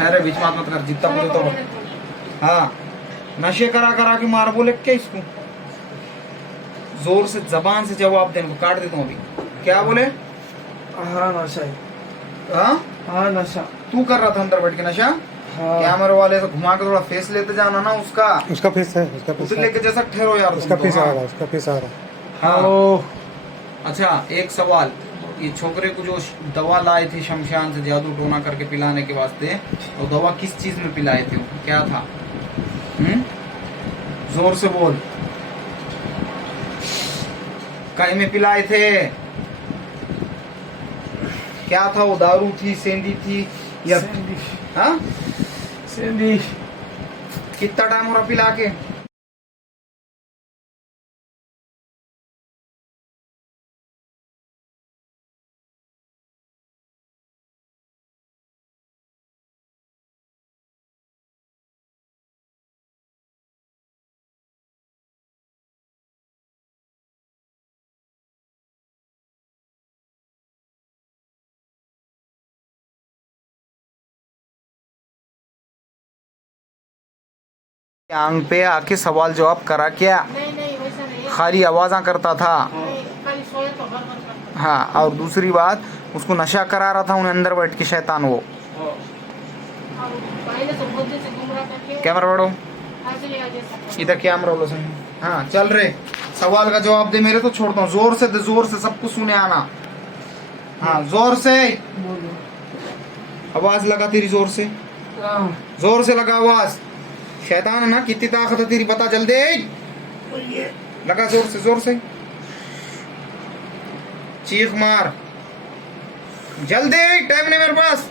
ठहरे, बीच में मत कर, जितना बोले तो। हाँ, नशे करा करा के मार बोले क्या इसको? जोर से जबान से जवाब देने को, काट देता हूँ अभी। क्या बोले? हाँ नशा है। हाँ हाँ नशा। तू कर रहा था अंदर बैठ के नशा? हाँ। कैमरे वाले से घुमा के थोड़ा फेस लेते जाना ना उसका। उसका फेस है, उसका फेस लेके जैसा ठहरो यार, उसका तुम फेस तो, आ हाँ। रहा है, उसका फेस आ रहा है। हाँ। अच्छा, एक सवाल, ये छोकरे को जो दवा लाए थे शमशान से जादू टोना करके पिलाने के वास्ते, तो दवा किस चीज में पिलाए थे? क्या था? जोर से बोल। कहीं में पिलाए थे? क्या था वो? दारू थी, सेंधी थी या? हाँ, सेंधी। कितना टाइम हो रहा पिला के? आंग पे आके सवाल जवाब करा क्या? नहीं वैसा नहीं है। खाली आवाज़ा करता था। नहीं, खाली सोया तो भर भर करता। हाँ, और दूसरी बात, उसको नशा करा रहा था उन्हें अंदर बैठ के शैतान वो। और पहले तो बुद्धि से गुमराह करके कैमरा बढ़ो, ऐसे ही आ जैसा। इधर कैमरा लो सही। हाँ चल रहे, सवाल का जवाब दे, मेरे तो छोड़ता हूँ। जोर से दे, जोर से, सबको सुने आना। हाँ जोर से आवाज लगा तेरी, जोर से, जोर से लगा आवाज। शैतान है ना, कितनी ताकत है तेरी बता जल्दी। लगा जोर से, जोर से चीख मार जल्दी, टाइम नहीं मेरे पास।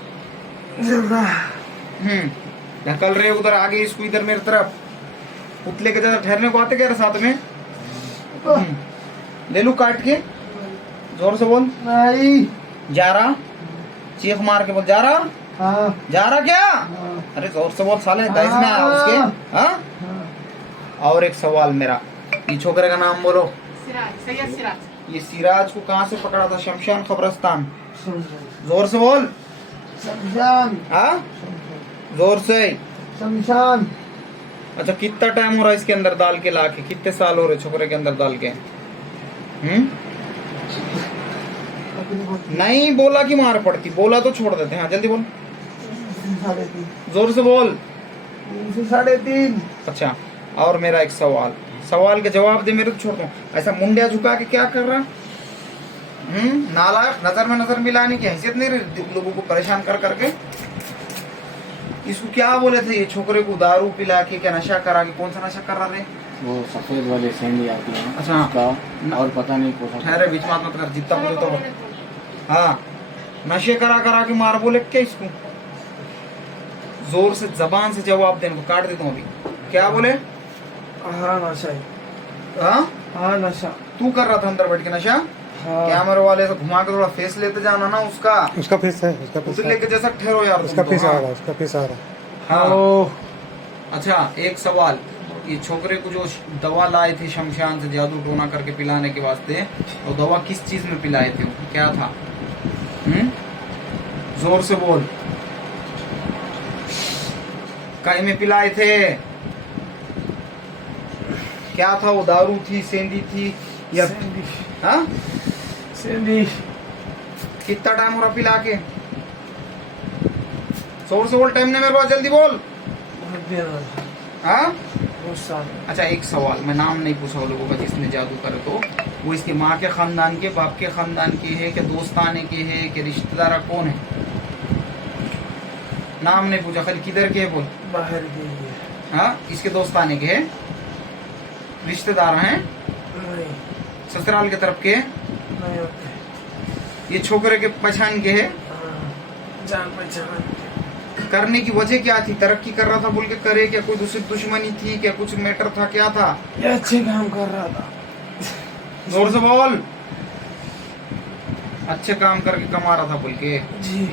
ढकल रहे उधर आगे, इसको इधर मेरी तरफ। पुतले के जगह ठहरने को आते क्या साथ में? ले लू काट के, जोर से बोल। नहीं। जा रहा, चीख मार के बोल, जा रहा। हाँ। जा रहा क्या? हाँ। अरे जोर से बोल साले, दहेज में आया उसके। हाँ। और एक सवाल मेरा, ये छोकरे का नाम बोलो। सिराज, सैयद सिराज। ये सिराज को कहाँ से पकड़ा था? शमशान कब्रिस्तान। जोर से बोल। शमशान। हाँ, जोर से। शमशान। अच्छा, कितना टाइम हो रहा है इसके अंदर डाल के लाके? कितने साल हो रहे छोकरे के अंदर डाल के? नहीं बोला कि मार पड़ती, बोला तो छोड़ देते हैं। हाँ जल्दी बोल, 3.5। जोर से बोल। 3.5। अच्छा, और मेरा एक सवाल, सवाल के जवाब दे, मेरे तो छोड़ता हूँ। ऐसा मुंडिया झुका के क्या कर रहा? नालायक, नजर में नजर मिलाने की हैसियत नहीं रही लोगों को परेशान कर करके। इसको क्या बोले थे ये छोकरे को? दारू पिला के क्या नशा करा के? कौन सा नशा कर रहे? वो सफेद वाले सेंधी आती है। अच्छा। उसका और पता नहीं कौन सा। ठहरे, बीच में मत कर, जितना बोले तो। हाँ, नशे करा करा के मार बोले क्या इसको? जोर से जबान से जवाब देने को, काट देता हूँ अभी। क्या बोले? हाँ नशा है। हाँ, हाँ नशा। तू कर रहा था अंदर बैठ के नशा? हाँ। कैमरे वाले से घुमा के थोड़ा फेस लेते जाना ना उसका। उसका फेस है, उसका फेस लेके जैसा ठहरो यार, उसका तुम तो, फेस आ हाँ। रहा है, उसका फेस आ रहा है। हाँ। अच्छा, एक सवाल, ये छोकरे को जो दवा लाए थे शमशान से जादू टोना करके पिलाने के वास्ते, तो दवा किस चीज में पिलाए थे? क्या था? जोर से बोल। कहीं में पिलाए थे? क्या था वो? दारू थी, सेंधी थी या? सेंधी। हाँ, सेंधी। कितना टाइम हो रहा पिला के? जोर से बोल, टाइम नहीं मेरे पास, जल्दी बोल। हाँ। अच्छा, एक सवाल, मैं नाम नहीं पूछा वो लोगों का जिसने जादू करे, तो वो इसके माँ के खानदान के, बाप के खानदान के है, कि दोस्ताने के है, कि रिश्तेदार कौन है? नाम नहीं पूछा, खाली किधर के है बोल। बाहर के। हाँ, इसके दोस्ताने के है, रिश्तेदार हैं, नहीं। ससुराल के तरफ के? नहीं होते। ये छोकरे के पहचान के है? जान पहचान। करने की वजह क्या थी? तरक्की कर रहा था बोल के करे, क्या कोई दूसरी दुश्मनी थी, क्या कुछ मैटर था, क्या था? ये अच्छे काम कर रहा था। जोर से बोल। अच्छे काम करके कमा रहा था बोल के? जी।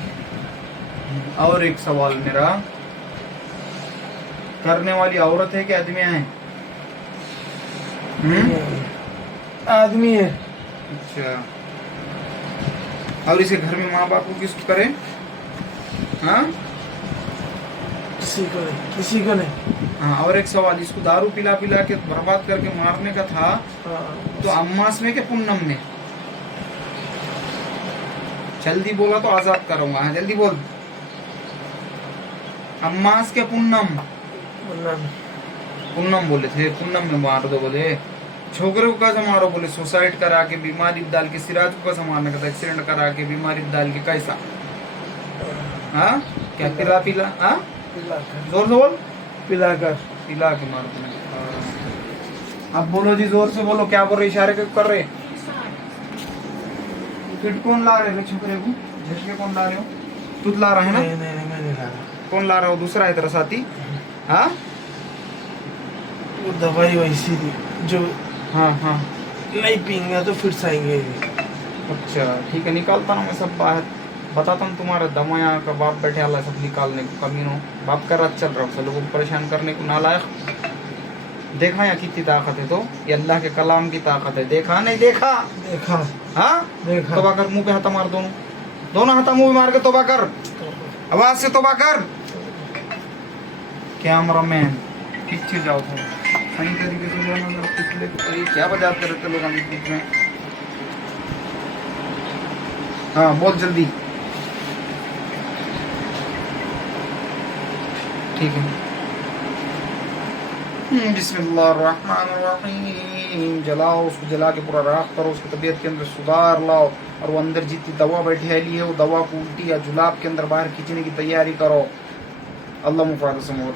और एक सवाल मेरा, करने वाली औरत है कि आदमी है? आदमी है। अच्छा, और इसे घर में माँ बाप को किस करे? हाँ, किसी को नहीं। हाँ, और एक सवाल, इसको दारू पिला पिला के बर्बाद करके मारने का था हाँ, तो अम्मास में के पुन्नम में? जल्दी बोला तो आजाद करूंगा। हाँ, जल्दी बोल। अम्मास के पुन्नम? मुन्नम। पुन्नम बोले थे, पुन्नम में मार दो बोले। छोकरे को कैसे मारो बोले? सुसाइड करा के, बीमारी डाल के। सिराज को कैसे मारने का था? एक्सीडेंट करा के, बीमारी डाल के। कैसा? हाँ, क्या पिला पिला? हाँ, पिलाकर। जोर से बोल। पिलाकर। पिला के मार दो। अब बोलो जी, जोर से बोलो। क्या बोल रहे? इशारे कर रहे? फिर कौन ला रहे छोकरे को? झटके कौन ला रहे हो? तू ला रहा है ना? नहीं मैं नहीं ला रहा। कौन ला रहा हो? दूसरा है तेरा साथी? हाँ वो दवाई वैसी थी जो हाँ हाँ। नहीं पीएंगे तो फिर से आएंगे। अच्छा ठीक है, निकालता ना मैं सब बाहर। बताता हूँ तुम्हारा दमाया का बाप बैठे वाला सब निकालने को। कमीनों बाप का रात चल रहा है, सब लोगों को परेशान करने को। नालायक। देखा यहाँ कितनी ताकत है? तो ये अल्लाह के कलाम की ताकत है। देखा नहीं देखा? देखा। हाँ, देखा। तोबा कर। मुंह पे हाथा मार, दोनों दोनों हाथा मुंह पे मार के तोबा कर। आवाज से तोबा कर। कैमरा मैन पीछे जाओ थोड़ा, सही तरीके से बोलना जरा। पिछले अरे क्या बजाते रहते लोग हम बीच में। हाँ बोल जल्दी। ठीक है। बिस्मिल्लाहिर्रहमानिर्रहीम। जलाओ उसको, जला के पूरा राख करो। उसकी तबीयत के अंदर सुधार लाओ और वो अंदर जितनी दवा बैठी है ली है वो दवा को उल्टी या जुलाब के अंदर बाहर खींचने की तैयारी करो। अल्लाह मुफाद समोत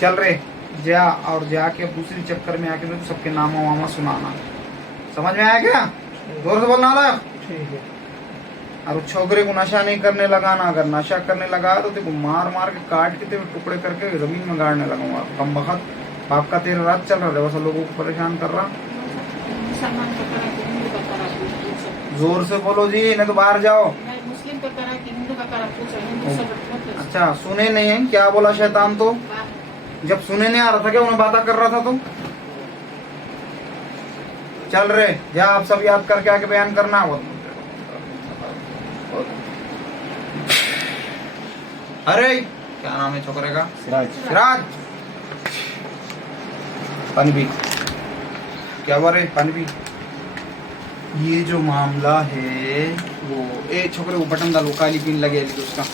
चल रहे जा और जाके दूसरी चक्कर में आके मेरे को सबके नामा वामा सुनाना। समझ में आया क्या? जोर से बोलना ला। ठीक है। और उस छोकरे को नशा नहीं करने लगाना। अगर नशा करने लगा तो देखो मार मार के काट के तेरे टुकड़े करके जमीन में गाड़ने लगाऊंगा। कम बखत बाप का तेरा रात चल रहा है, वैसा लोगों को परेशान कर रहा। मुसलमान का करा कि हिंदू का करा पूछो। जोर से बोलो जी, नहीं तो बाहर जाओ। नहीं, मुस्लिम का करा कि हिंदू का करा पूछो। हिंदू सब अच्छा सुने नहीं है क्या बोला शैतान? तो जब सुने नहीं आ रहा था क्या उन्हें बातें कर रहा था? तो चल रहे जा, आप सब याद करके आके बयान करना। अरे क्या नाम है छोकरे का? सिराज। सिराज, पानी पी। क्या बोल रहे? पानी पी। ये जो मामला है वो ए छोकरे को बटन डालो, काली पिन लगे उसका।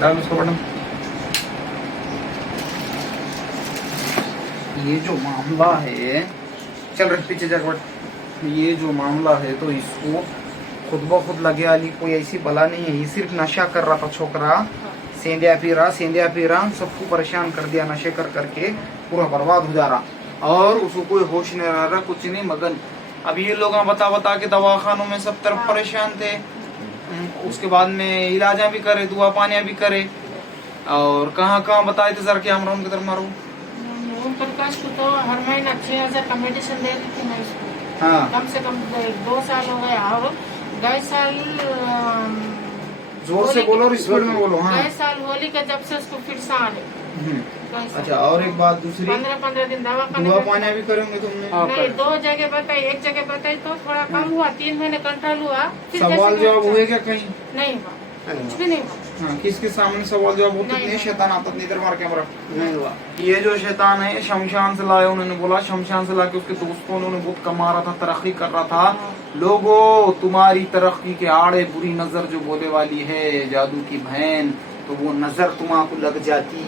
डाल उसका बटन। ये जो मामला है, चल रहे पीछे जाकर। ये जो मामला है तो इसको खुद ब खुद लगे वाली कोई ऐसी बला नहीं है। ये सिर्फ नशा कर रहा था छोकरा, सेंधिया पी रहा सबको परेशान कर दिया। नशे कर करके पूरा बर्बाद हो जा रहा और उसको कोई होश नहीं रहा, कुछ नहीं मगन। अब ये लोग बता बता के दवाखानों में सब तरफ परेशान थे। उसके बाद में इलाजा भी करे, दुआ पानिया भी करे और कहाँ कहाँ बताए थे सर कि हम उनकी तरफ मारो। ओम प्रकाश को तो हर महीना 6000 का मेडिसिन दे रही थी मैं उसको। हाँ कम से कम 2 साल हो गया। और गए साल जोर से बोलो और स्पीड में बोलो। हाँ गए साल होली का जब से उसको फिर से आ रहे। अच्छा और एक बात दूसरी, 15 दिन दवा दुआ पानिया भी करेंगे तुमने? नहीं, 2 जगह बताई, एक जगह बताई तो थोड़ा कम हुआ। 3 महीने कंट्रोल हुआ। फिर सवाल जैसे जवाब हुए क्या कहीं? नहीं हुआ, कुछ भी नहीं हुआ। हाँ, किसके सामने सवाल जवाब होते? नहीं। नहीं शैतान आता नहीं इधर मार कैमरा। नहीं हुआ। ये जो शैतान है शमशान से लाए, उन्होंने बोला शमशान से लाके उसके दोस्तों ने उन्हें बहुत कमा रहा था, तरक्की कर रहा था। लोगों तुम्हारी तरक्की के आड़े बुरी नजर जो बोले वाली है जादू की बहन, तो वो नजर तुम्हारा लग जाती है।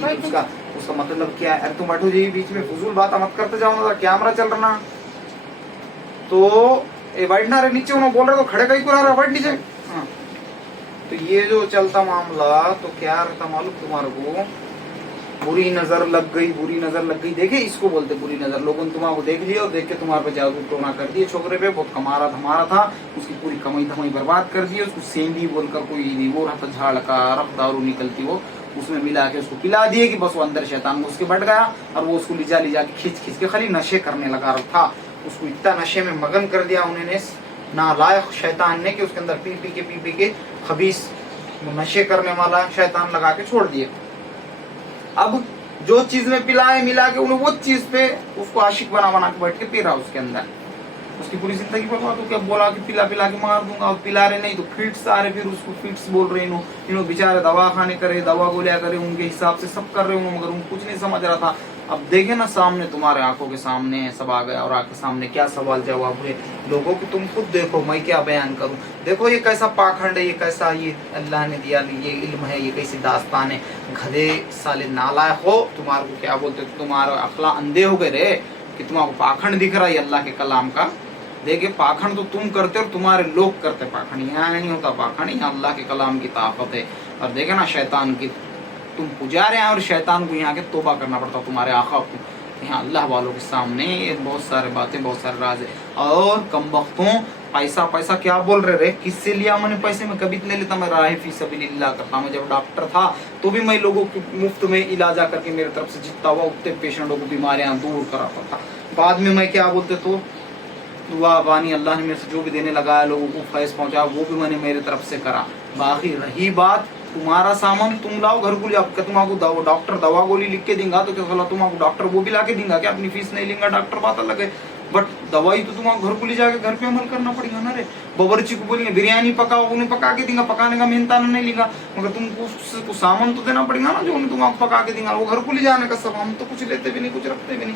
उसका मतलब क्या है? तुम बैठो जी बीच में फजूल बात मत करते जाओ ना, कैमरा चल रहा। तो ए बैठना रे नीचे, उन्होंने बोल रहे तो खड़े कहीं को रहा, बैठ नीचे। हाँ। तो ये जो चलता मामला तो क्या रहता मालूम तुम्हारे को? बुरी नजर लग गई, बुरी नजर लग गई। देखे इसको बोलते बुरी नजर। लोगों ने तुम्हारा देख लिया और देख के तुम्हारे पे जादू टोना कर दिए। छोकरे पे बहुत कमारा धमारा था, उसकी पूरी कमाई धमाई बर्बाद कर दी। उसको सेंधी बोलकर कोई वो रहता झाड़ का रफ दारू निकलती वो, उसमें मिला के उसको पिला दिए कि बस वो अंदर शैतान उसके बैठ गया और वो उसको लिजा के खींच खींच के खाली नशे करने लगा था। उसको इतना नशे में मगन कर दिया उन्होंने नालायक शैतान ने कि उसके अंदर पी पी के खबीस नशे करने वाला शैतान लगा के छोड़ दिए। अब जो चीज में पिलाए मिला के उन्हें वो चीज पे उसको आशिक बना के बैठ के पी रहा उसके अंदर। उसकी पूरी जिंदगी बर्बाद हो गया। बोला कि पिला पिला के मार दूंगा, और पिला रहे नहीं तो फिट्स आ रहे, फिर उसको फिट्स बोल रहे इन्हों बेचारे दवा खाने करे, दवा गोलियां करे, उनके हिसाब से सब कर रहे मगर उनको कुछ नहीं समझ रहा था। अब देखे ना सामने तुम्हारे आंखों के सामने सब आ गया और आके सामने क्या सवाल जवाब हुए लोगों की। तुम खुद देखो, मैं क्या बयान करूं। देखो ये कैसा पाखंड है, ये कैसा ये अल्लाह ने दिया ये इल्म है, ये कैसी दास्तान है। गधे साले नालायक हो, तुम्हारे को क्या बोलते, तुम्हारा अखला अंधे हो गए रे कि तुम्हारा पाखंड दिख रहा है अल्लाह के कलाम का। देखिए पाखंड तो तुम करते हो, तुम्हारे लोग करते पाखंड। यहाँ नहीं होता पाखंड, यहाँ अल्लाह के कलाम की ताकत है। और देखे ना शैतान की तुम पुजारे हैं और शैतान को यहाँ के तोबा करना पड़ता तुम्हारे आका को। यहाँ अल्लाह वालों के सामने बहुत सारे बातें, बहुत सारे राज है। और कम वक्तों पैसा पैसा क्या बोल रहे रे, किससे लिया मैंने पैसे? में कभी नहीं लेता, मैं राह फी सबिलिल्लाह करता। मैं जब डॉक्टर था तो भी मैं लोगों की मुफ्त में इलाजा करके मेरे तरफ से जितना हुआ उतने पेशेंटों को बीमारियां दूर कराता था। बाद में मैं क्या बोलते तो दुआ बानी अल्लाह ने मेरे से जो भी देने लगा लोगों को फैज पहुंचा वो भी मैंने मेरे तरफ से करा। बाकी रही बात तुम्हारा सामान तुम लाओ घर को, आपका तुम्हारा डॉक्टर दवा गोली लिख के देगा तो क्या तुम्हारा डॉक्टर वो भी ला के देगा क्या? अपनी फीस नहीं लेगा डॉक्टर, बात अलग है, बट दवाई तो तुम्हारा घर को ले जाके घर पे अमल करना पड़ेगा ना रे। बावर्ची को बोलेंगे बिरयानी पकाओ, उन्हें पका के देगा, पकाने का मेहनता नहीं लेगा, मगर तुमको उसको सामान तो देना पड़ेगा ना जो उन्हें तुम्हारा पका के देगा। वो घर को ले जाने का सब, हम तो कुछ लेते भी नहीं, कुछ रखते भी नहीं।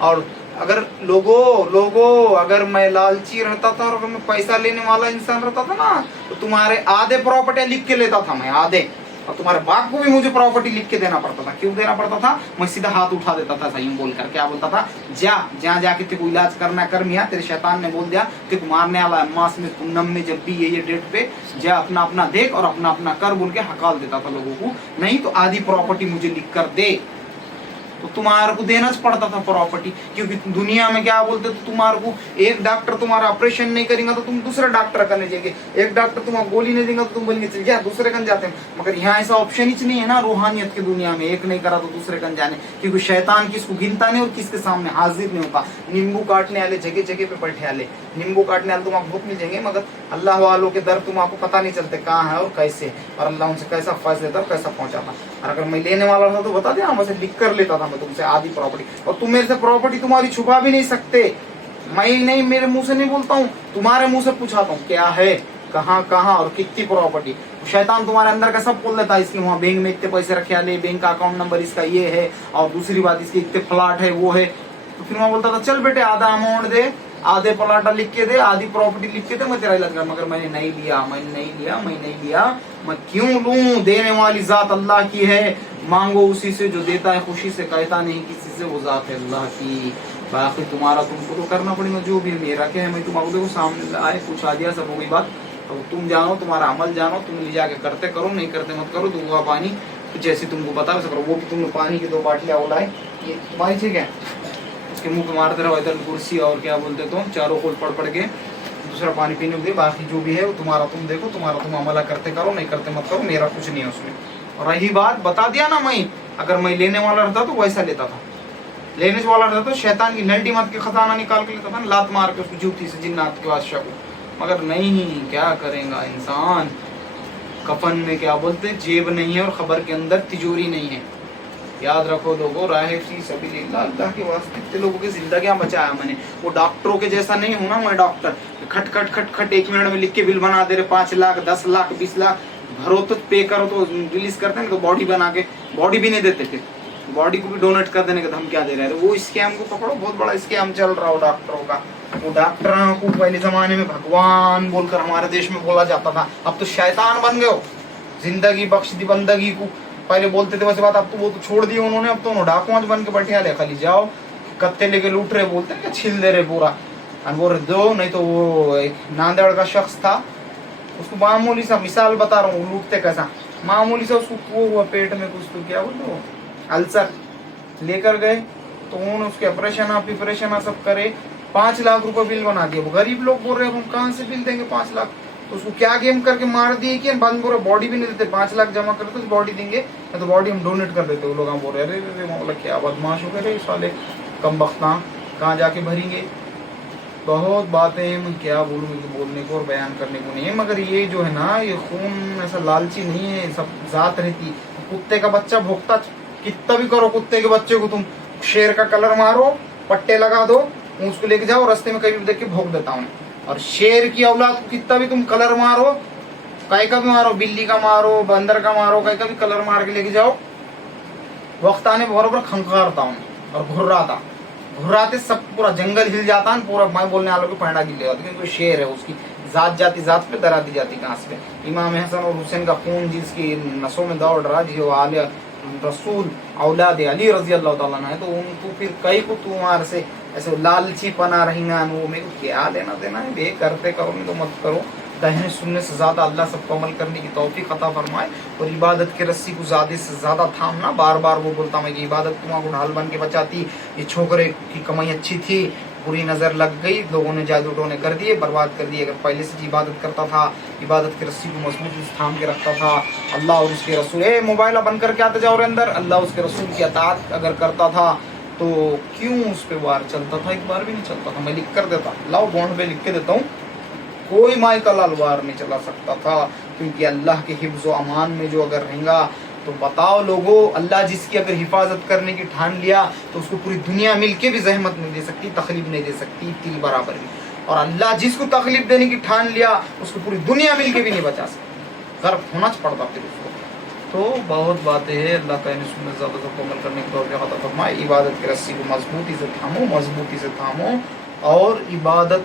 और अगर लोगों अगर मैं लालची रहता था और अगर मैं पैसा लेने वाला इंसान रहता था ना तो तुम्हारे आधे प्रॉपर्टी लिख के लेता था मैं, आधे। और तुम्हारे बाप को भी मुझे प्रॉपर्टी लिख के देना पड़ता था। क्यों देना पड़ता था? मैं सीधा हाथ उठा देता था सही बोलकर। क्या बोलता था? जहाँ जाके तेरे को इलाज करना कर, मियाँ तेरे शैतान ने बोल दिया तेरे को मारने वाला है मास में पूनम में जब भी ये डेट पे जा अपना अपना देख और अपना अपना कर बोल के हकाल देता था लोगों को। नहीं तो आधी प्रॉपर्टी मुझे लिख कर दे, तो तुम्हारे को देना पड़ता था प्रॉपर्टी। क्योंकि दुनिया में क्या बोलते तो तुम्हारे को एक डॉक्टर तुम्हारा ऑपरेशन नहीं करेगा तो तुम दूसरे डॉक्टर करने जाएंगे, एक डॉक्टर तुम्हारा गोली नहीं देगा तो तुम बोलेंगे चल क्या दूसरे कन जाते हैं। मगर यहाँ ऐसा ऑप्शन ही नहीं है ना रूहानियत की दुनिया में, एक नहीं करा तो दूसरे कन जाने। क्योंकि शैतान किसको गिनता नहीं और किसके सामने हाजिर नहीं होता। नींबू काटने वाले जगह जगह पे बैठे वाले, नींबू काटने वाले तुम्हारा बहुत मिल जाएंगे मगर अल्लाह वालों के दर तुम्हारा पता नहीं चलते कहाँ है और कैसे, और अल्लाह उनसे कैसा फर्ज देता और कैसा पहुंचाता। और अगर मैं लेने वाला था तो बता देना, वैसे लिख कर लेता था मैं तुमसे आधी प्रॉपर्टी। और तुम मेरे से प्रॉपर्टी तुम्हारी छुपा भी नहीं सकते। मैं नहीं, मेरे मुंह से नहीं बोलता हूँ, तुम्हारे मुंह से पूछाता हूँ क्या है, कहाँ कहाँ और कितनी प्रॉपर्टी। शैतान तुम्हारे अंदर का सब बोल देता है, इसके वहाँ बैंक में इतने पैसे रखे आले, बैंक का अकाउंट नंबर इसका ये है, और दूसरी बात इसके इतने प्लाट है वो है। तो फिर मैं बोलता था चल बेटे आधा अमाउंट दे, आधे प्लाटा लिख के दे, आधी प्रॉपर्टी लिख के दे, मैं तेरा इलाज कर। मगर मैंने नहीं लिया, मैंने नहीं लिया। मैं क्यों लूं? देने वाली जात अल्लाह की है, मांगो उसी से जो देता है खुशी से, कहता नहीं किसी से, वो जात है अल्लाह की। बाकी तुम्हारा तुमको तो करना पड़ेगा जो भी मेरा क्या है। मैं तुम्हारे देखो सामने आए पूछा दिया, सब हो गई बात। तो तुम जानो, तुम्हारा अमल जानो, तुम ले जाके करते करो, नहीं करते मत करो। दुआ पानी जैसे तुमको बता वैसे करो। वो भी तुमने पानी की 2 बाटलियां उड़ाए, ये तुम्हारी ठीक है, उसके मुंह पे मारते रहो इधर कुर्सी और क्या बोलते तो चारों खोल पढ़ के दूसरा पानी पीने दे। बाकी जो भी है वो तुम्हारा तुम देखो, तुम्हारा तुम अमला करते करो, नहीं करते मत करो, मेरा कुछ नहीं है उसमें। और रही बात बता दिया ना, मैं अगर मैं लेने वाला रहता तो वैसा लेता था, लेने वाला रहता तो शैतान की नल्टी मत के खजाना निकाल के लेता था, लात मार के उसको जूती से जिन्नात के बादशाह को। मगर नहीं, क्या करेगा इंसान, कफन में क्या बोलते जेब नहीं है और खबर के अंदर तिजोरी नहीं है। याद रखो लोगों, राहे फी सबिलिल्लाह, अल्लाह के वास्ते कितने लोगों की जिंदगियां बचाया मैंने। वो डॉक्टरों के जैसा नहीं हूं ना मैं डॉक्टर, खट खट खट खट 1 मिनट में लिख के बिल बना दे रहे, 5 लाख 10 लाख 20 लाख भरो तो पे करो तो रिलीज करते हैं। तो बॉडी बना के बॉडी भी नहीं देते, फिर बॉडी को भी डोनेट कर देने का हम क्या दे रहे हैं। वो स्कैम को पकड़ो, बहुत बड़ा स्कैम चल रहा हो डॉक्टरों का। वो डॉक्टरों को पहले जमाने में भगवान बोलकर हमारे देश में बोला जाता था, अब तो शैतान बन गए हो। जिंदगी बख्श दी बंदगी को पहले बोलते थे वैसे बात, अब तो वो तो छोड़ दिए उन्होंने, अब तो डाकुआं बन के बैठे आले, खाली जाओ कत्ते लेके लूट रहे, बोलते हैं छिल दे रहे पूरा। और वो दो नहीं तो वो एक नांदेड़ का शख्स था, उसको मामूली सा मिसाल बता रहा हूँ, लूटते कैसा, मामूली सा उसको वो हुआ पेट में कुछ तो क्या बोलते वो अल्सर लेकर गए तो उन्होंने उसके ऑपरेशन सब करे, 5 लाख रुपए बिल बना दिया। वो गरीब लोग बोल रहे हैं हम कहाँ से बिल देंगे 5 लाख, तो उसको क्या गेम करके मार दिए कि बंद बोल रहे बॉडी भी नहीं देते, 5 लाख जमा करते तो बॉडी देंगे या तो बॉडी हम डोनेट कर देते। वो लोग बोल रहे अरे मौला क्या बदमाश हो गए साले कम बख्ता, कहाँ जाके भरेंगे। बहुत बातें मैं क्या बोलूँ, बोलने को और बयान करने को नहीं है, मगर ये जो है ना ये खून ऐसा लालची नहीं है, सब जात रहती। कुत्ते का बच्चा भोगता कितना भी करो, कुत्ते के बच्चे को तुम शेर का कलर मारो, पट्टे लगा दो, उसको लेके जाओ रास्ते में कहीं भी देख के भोग देता हूँ। और शेर की औलाद को कितना भी तुम कलर मारो, कहीं का भी मारो, बिल्ली का मारो, बंदर का मारो, कहीं का भी कलर मार के लेके जाओ, वक्त आने बराबर खंखारता हूँ और घुर्राते सब पूरा जंगल हिल जाता है, पूरा मैं बोलने वालों को पैंडा गिर जाता, क्योंकि शेर है, उसकी जात पे दरा दी जाती घास पे। इमाम हसन और हुसैन का खून जिसकी नसों में दौड़ रहा, जो आले रसूल औलाद अली रजी अल्लाह ताला है, तो उनको फिर कई को तुम्हारे से ऐसे लालची पना रहेगा, वो मेरे को क्या लेना देना है, बे करते करो नहीं तो मत करो। कहने सुनने से ज़्यादा अल्लाह सबको अमल करने की तौफीक अता फरमाए, और इबादत के रस्सी को ज़्यादा से ज़्यादा थामना। बार बार वो बोलता मैं कि इबादत तुम्हारा ढाल बन के बचाती, ये छोकरे की कमाई अच्छी थी, बुरी नज़र लग गई, लोगों ने जादू टोने कर दिए, बर्बाद कर दिए। अगर पहले से इबादत करता था, इबादत की रस्सी को मजबूत थाम के रखता था, अल्लाह और उसके रसूल मोबाइल बंद करके आते जाओ अंदर, अल्लाह उसके रसूल की अताअत अगर करता था तो क्यों उस पर वार चलता था? एक बार भी नहीं चलता था। मैं लिख कर देता, लाओ बॉन्ड पे लिख के देता हूँ, कोई माई का लाल वार नहीं चला सकता था, क्योंकि अल्लाह के हिफ्ज़ व अमान में जो अगर रहेगा तो बताओ लोगों, अल्लाह जिसकी अगर हिफाजत करने की ठान लिया तो उसको पूरी दुनिया मिलके भी जहमत नहीं दे सकती, तकलीफ नहीं दे सकती, तिल बराबर भी। और अल्लाह जिसको तकलीफ देने की ठान लिया उसको पूरी दुनिया मिलके भी नहीं बचा सकती, गर्व होना पड़ता फिर उसको। तो बहुत बातें हैं, अल्लाह कहने सुनने ज़्यादा सबको अमल करने की तौफीक अता फरमाए। इबादत की रस्सी को मजबूती से थामो। और इबादत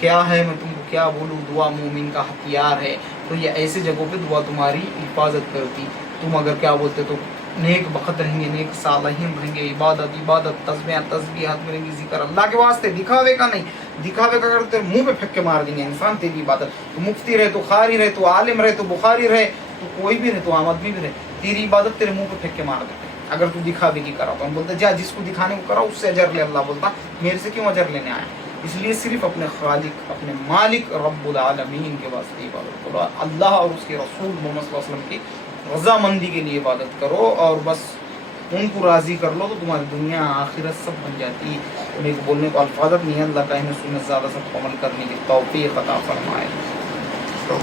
क्या है मैं तुमको क्या बोलूँ, दुआ मोमिन का हथियार है। तो ये ऐसे जगहों पे दुआ तुम्हारी हिफाजत करती। तुम अगर क्या बोलते तो नेक बखत रहेंगे, नेक सालहीन रहेंगे, इबादत तस्बीह हाथ में रहेंगी, जिक्र अल्लाह के वास्ते, दिखावे का नहीं। दिखावे का करते मुंह पे फेंक के मार देंगे इंसान तेरी इबादत। तो मुफ्ती रहे, तो खारी रहे, तो आलिम रहे, तो बुखारी रहे, तो कोई भी रहे, तो आम आदमी भी रहे, तेरी इबादत तेरे मुंह पे फेंक के मार देते अगर तू दिखावे की करा। तो हम बोलते जा जिसको दिखाने को करा उससे अजर ले। अल्लाह बोलता मेरे से क्यों अजर लेने आया? इसलिए सिर्फ अपने खालिक, अपने मालिक रब्बुल आलमीन के वास्ते इबादत करो, अल्लाह और उसके रसूल मोहम्मद सल्लल्लाहु अलैहि वसल्लम की रज़ामंदी के लिए इबादत करो, और बस उनको राज़ी कर लो तो तुम्हारी दुनिया आखिरत सब बन जाती। मेरे को बोलने को अल्फाजत नहीं है, अल्लाह कहने सुनने ज़्यादा सब अमल करने की तौफीक अता फरमाए। तो